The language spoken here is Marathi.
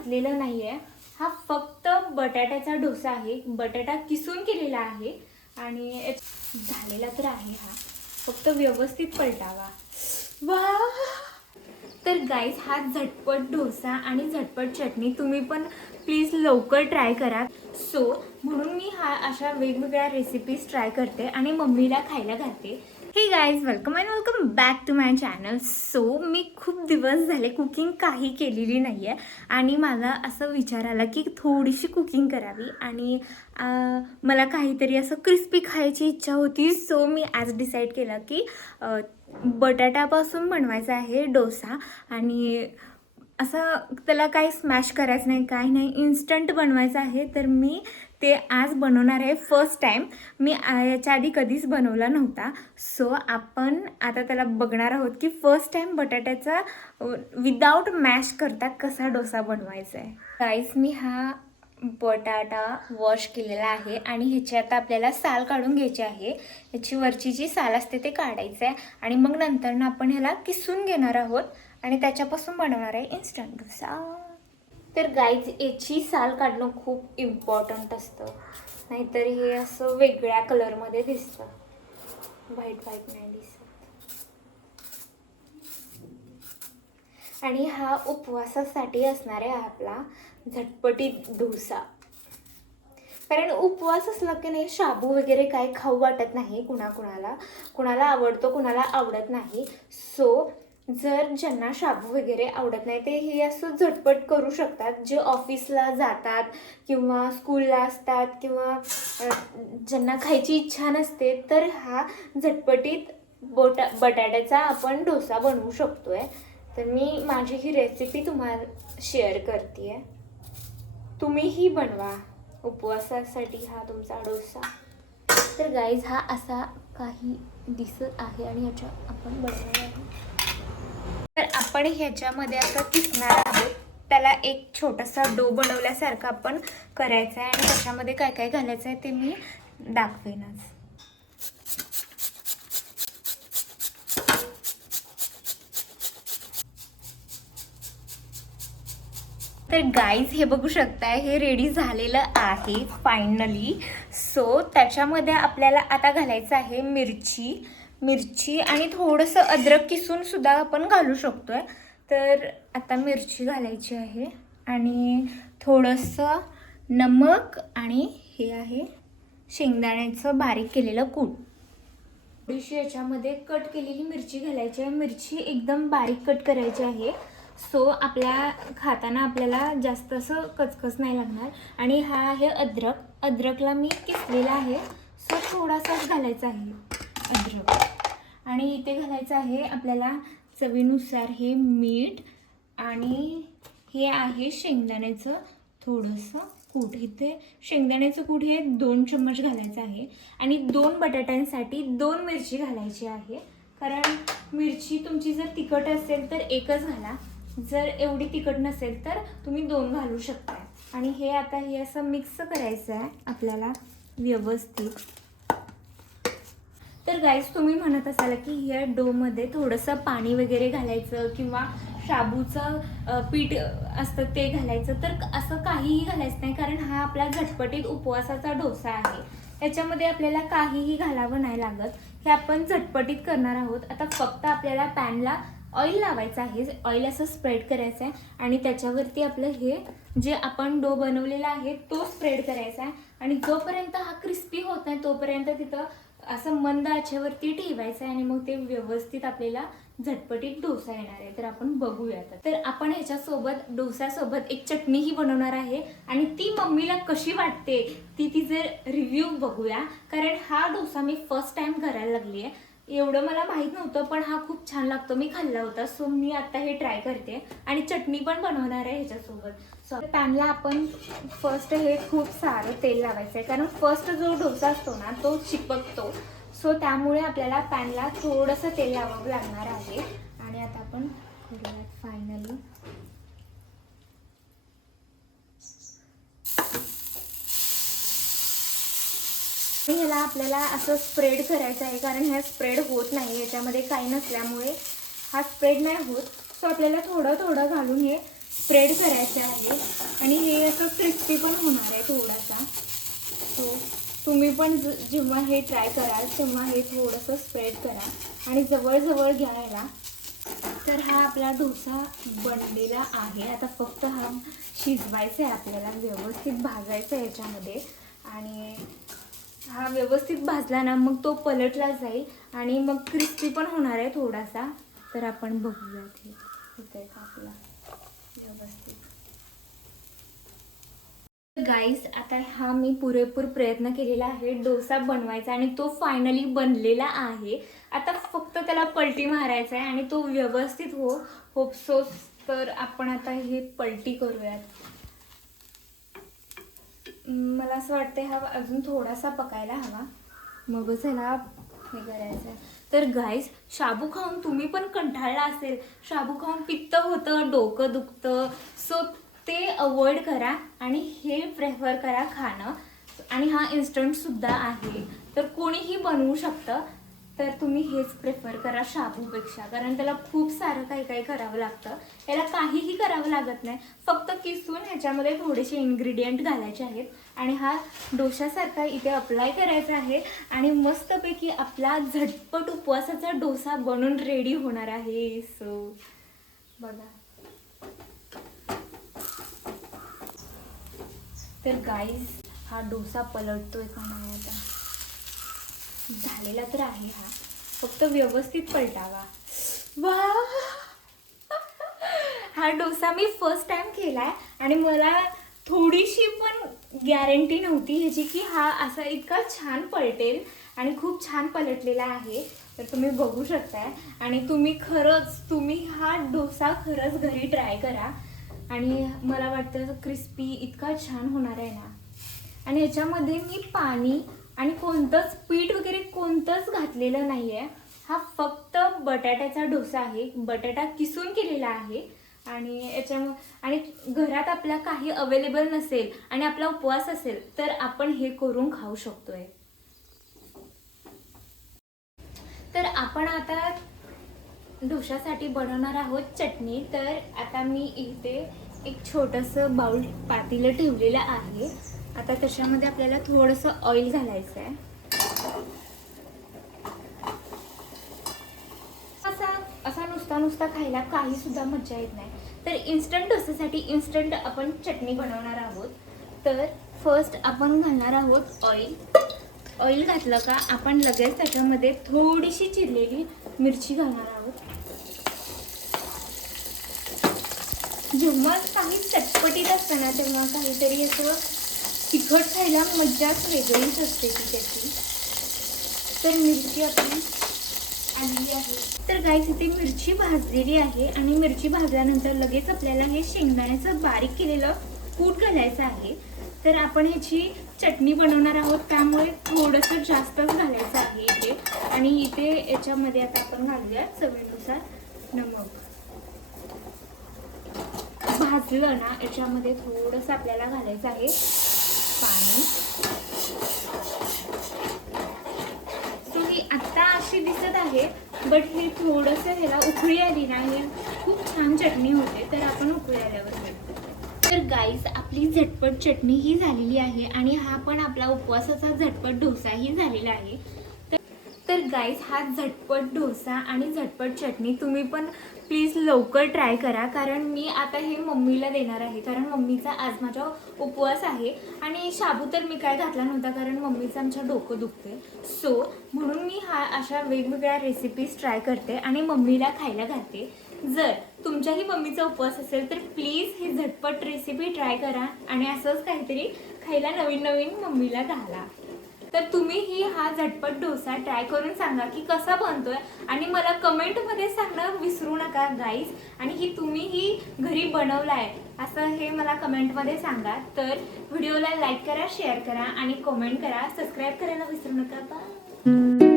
घातलेलं नाही आहे. हा फक्त बटाट्याचा डोसा आहे. बटाटा किसून केलेला आहे आणि झालेला तर आहे. हा फक्त व्यवस्थित पलटावा. वा. तर गाईज हा झटपट डोसा आणि झटपट चटणी तुम्ही पण प्लीज लवकर ट्राय करा. म्हणून मी अशा वेगवेगळ्या रेसिपीज ट्राय करते आणि मम्मीला खायला घालते. Hey guys, welcome and welcome back to my channel. मी खूप दिवस झाले कुकिंग काही केलेली नाही आहे आणि मला असं विचार आला की थोडीशी कुकिंग करावी आणि मला काहीतरी असं क्रिस्पी खायची इच्छा होती. मी आज डिसाईड केलं की बटाट्यापासून बनवायचा आहे डोसा आणि असं त्याला काही स्मॅश करायचं नाही, काही नाही, इन्स्टंट बनवायचं आहे. तर मी ते आज बनवणार आहे फर्स्ट टाईम. मी याच्या आधी कधीच बनवला नव्हता. आपण आता त्याला बघणार आहोत की फर्स्ट टाईम बटाट्याचा विदाऊट मॅश करता कसा डोसा बनवायचा आहे. गाईस, मी हा बटाटा वॉश केलेला आहे आणि ह्याची आता आपल्याला साल काढून घ्यायची आहे. ह्याची वरची जी साल असते ते काढायचं आहे आणि मग नंतर आपण ह्याला किसून घेणार आहोत आणि त्याच्यापासून बनवणार आहे इन्स्टंट डोसा. तर गाईज, याची साल काढणं खूप इम्पॉर्टंट असतं, नाहीतर हे असं वेगळ्या कलरमध्ये दिसतं, व्हाईट व्हाईट नाही दिसत. आणि हा उपवासासाठी असणार आहे आपला झटपटीत डोसा. कारण उपवास असला की नाही शाबू वगैरे काय खाऊ वाटत नाही कुणाला आवडतो, कुणाला आवडत नाही. जर ज्यांना शाबू वगैरे आवडत नाही ते हे असं झटपट करू शकतात. जे ऑफिसला जातात किंवा स्कूलला असतात किंवा ज्यांना खायची इच्छा नसते, तर हा झटपटीत बटाट्याचा आपण डोसा बनवू शकतोय. तर मी माझी ही रेसिपी तुम्हाला शेअर करते आहे. तुम्हीही बनवा उपवासासाठी हा तुमचा डोसा. तर गाईज, हा असा काही दिसत आहे आणि ह्याच्या आपण बनवणार आहे. तर आपण ह्याच्यामध्ये असं किसणार आहोत. त्याला एक छोटासा डो बनवल्यासारखं आपण करायचं आहे आणि त्याच्यामध्ये काय काय घालायचं आहे ते मी दाखवेनच. तर गाईज, हे बघू शकताय, हे रेडी झालेलं आहे फायनली. त्याच्यामध्ये आपल्याला आता घालायचं आहे मिरची आणि थोडंसं अद्रक किसून सुद्धा आपण घालू शकतोय. तर आता मिरची घालायची आहे आणि थोडंसं नमक आणि हे आहे शेंगदाण्याचं बारीक केलेलं कूट. थोडीशी याच्यामध्ये कट केलेली मिरची घालायची आहे. मिरची एकदम बारीक कट करायची आहे. आपल्या खाताना आपल्याला जास्त असं कचकच नाही लागणार. आणि हा आहे अद्रकला मी किसलेला आहे. थोडासाच घालायचा आहे अद्रक. आणि इथे घालायचं आहे आपल्याला चवीनुसार हे मीठ आणि हे आहे शेंगदाण्याचं थोडंसं कूट. इथे शेंगदाण्याचं कूट हे 2 चम्मच घालायचं आहे आणि 2 बटाट्यांसाठी 2 मिरची घालायची आहे. कारण मिरची तुमची जर तिखट असेल तर एकच घाला, जर एवढी तिखट नसेल तर तुम्ही 2 घालू शकता. आणि हे आता हे असं मिक्स करायचं आहे आपल्याला व्यवस्थित. तर गाईज, तुम्ही म्हणत असाल की ह्या डोमध्ये थोडंसं पाणी वगैरे घालायचं किंवा शाबूचं पीठ असतं ते घालायचं, तर असं काहीही घालायचं नाही. कारण हा आपला झटपटीत उपवासाचा डोसा आहे. त्याच्यामध्ये आपल्याला काहीही घालावं नाही लागत. हे आपण झटपटीत करणार आहोत. आता फक्त आपल्याला पॅनला ऑइल लावायचं आहे. ऑइल असं स्प्रेड करायचं आहे आणि त्याच्यावरती आपलं हे जे आपण डो बनवलेला आहे तो स्प्रेड करायचा आहे. आणि जोपर्यंत हा क्रिस्पी होत नाही तोपर्यंत तिथं असं मंद आचेवरती ठेवायचं आहे आणि मग ते व्यवस्थित आपल्याला झटपटीत डोसा येणार आहे. तर आपण बघूयात. तर आपण ह्याच्यासोबत डोस्यासोबत एक चटणीही बनवणार आहे आणि ती मम्मीला कशी वाटते तिचे रिव्ह्यू बघूया. कारण हा डोसा मी फर्स्ट टाइम करायला लागली आहे. एवढं मला माहीत नव्हतं, पण हा खूप छान लागतो. मी खाल्ला होता. मी आता हे ट्राय करते आणि चटणी पण बनवणार आहे ह्याच्यासोबत. पॅनला आपण फर्स्ट हे खूप सारं तेल लावायचं आहे. कारण फर्स्ट जो डोसा असतो ना तो चिपकतो. त्यामुळे आपल्याला पॅनला थोडंसं तेल लावावं लागणार आहे. आणि आता आपण करूयात फायनली. ह्याला आपल्याला असं स्प्रेड करायचं आहे. कारण ह्या स्प्रेड होत नाही, याच्यामध्ये काही नसल्यामुळे हा स्प्रेड नाही होत. आपल्याला थोडं थोडं घालून हे स्प्रेड करायचं आहे आणि हे असं क्रिस्पी पण होणार आहे थोडासा. सो तुम्ही पण जेव्हा हे ट्राय कराल तेव्हा हे थोडंसं स्प्रेड करा आणि जवळजवळ घ्यायला. तर हा आपला डोसा बनलेला आहे. आता फक्त हा शिजवायचा आहे आपल्याला, व्यवस्थित भाजायचा आहे याच्यामध्ये. आणि हा व्यवस्थित भाजला ना मग तो पलटला जाईल आणि मग क्रिस्पी पण होणार आहे थोडासा. तर आपण बघूयात हे होतंय का आपला व्यवस्थित. गाईस, आता हा मी पुरेपूर प्रयत्न केलेला आहे डोसा बनवायचा आणि तो फायनली बनलेला आहे. आता फक्त त्याला पलटी मारायचा आहे आणि तो व्यवस्थित होपसो. तर आपण आता हे पलटी करूयात. मला असं वाटतं हा अजून थोडासा पकायला हवा, मगच ह्याला हे करायचं आहे. तर गाईस, शाबू खाऊन तुम्ही पण कंटाळला असेल, शाबू खाऊन पित्त होतं, डोकं दुखतं. सो ते अवॉइड करा आणि हे प्रेफर करा खाणं. आणि हा इन्स्टंटसुद्धा आहे, तर कोणीही बनवू शकतं. तर तुम्ही हेच प्रेफर करा शाबूपेक्षा, कारण त्याला खूप सारं काही काही करावं लागतं. याला काहीही करावं लागत नाही, फक्त किसून ह्याच्यामध्ये थोडेसे इन्ग्रेडियंट घालायचे आहेत आणि हा डोशासारखा इथे अप्लाय करायचा आहे आणि मस्तपैकी आपला झटपट उपवासाचा डोसा बनून रेडी होणार आहे. सो बघा. तर गाईज, हा डोसा पलटतोय का नाही आता झालेला तर आहे. हा फक्त व्यवस्थित पलटावा. वा, हा डोसा मी फर्स्ट टाइम केलाय आणि मला थोडीशी पण गॅरंटी नव्हती ह्याची की हा असा इतका छान पलटेल आणि खूप छान पलटलेला आहे. तर तुम्ही बघू शकताय आणि तुम्ही हा डोसा खरंच घरी ट्राय करा. आणि मला वाटतं क्रिस्पी इतका छान होणार आहे ना. आणि याच्यामध्ये मी पाणी आणि कोणतंच पीठ वगैरे कोणतंच घातलेलं नाही आहे. हा फक्त बटाट्याचा डोसा आहे, बटाटा किसून केलेला आहे. आणि घरात आपल्या काही अवेलेबल नसेल आणि आपला उपवास असेल तर आपण हे करून खाऊ शकतोय. तर आपण आता डोशासाठी बनवणार आहोत चटणी. तर आता मी इथे एक छोटंसं बाउल पातेलं ठेवलेलं आहे. आता त्याच्यामध्ये आपल्याला थोडंसं ऑइल घालायचं आहे. असा नुसता खायला काही सुद्धा मजा येत नाही. तर इन्स्टंट डोसासाठी इन्स्टंट आपण चटणी बनवणार आहोत. तर फर्स्ट आपण घालणार आहोत ऑइल. ऑइल घातलं का आपण लगेच त्याच्यामध्ये थोडीशी चिरलेली मिरची घालणार आहोत. जेव्हा काही चटपटीत असतं ना तेव्हा काहीतरी असं तिखट खायला मज्जाच वेगळीच असते ती त्याची. तर मिरची आपली आलेली आहे. तर गाईस, इथे मिरची भाजलेली आहे आणि मिरची भाजल्यानंतर लगेच आपल्याला हे शेंगदाण्याचं बारीक केलेलं कूट घालायचं आहे. तर आपण ह्याची चटणी बनवणार आहोत त्यामुळे थोडंसं जास्तच घालायचं आहे इथे. आणि इथे याच्यामध्ये आता आपण घालूया चवीनुसार नमक. भाजलं ना याच्यामध्ये थोडंसं आपल्याला घालायचं आहे पाणी. सो ही आत्ता अशी दिसत आहे, बट हे थोडंसं ह्याला उकळी आली ना हे खूप छान चटणी होते. तर आपण उकळी आल्यावर घेतो. तर गाईस, आपली झटपट चटणी ही झालेली आहे आणि हा पण आपला उपवासाचा झटपट डोसाही झालेला आहे. तर गाईस, हा झटपट डोसा आणि झटपट चटणी तुम्ही पण प्लीज लवकर ट्राय करा. कारण मी आता हे मम्मीला देणार आहे, कारण मम्मीचा आज माझा उपवास आहे. आणि शाबू तर मी काय घातला नव्हता कारण मम्मीचं आमच्या डोकं दुखते. सो म्हणून मी अशा वेगवेगळ्या रेसिपीज ट्राय करते आणि मम्मीला खायला घालते. जर तुमच्याही मम्मीचा उपवास असेल तर प्लीज ही झटपट रेसिपी ट्राय करा आणि असंच काहीतरी खायला नवीन नवीन मम्मीला घाला. तर तुम्हीही हा झटपट डोसा ट्राय करून सांगा की कसा बनतोय आणि मला कमेंटमध्ये सांगणं विसरू नका गाईज. आणि ही तुम्हीही घरी बनवलाय असं हे मला कमेंटमध्ये सांगा. तर व्हिडिओला लाईक करा, शेअर करा आणि कमेंट करा. सबस्क्राईब करायला विसरू नका. बाय.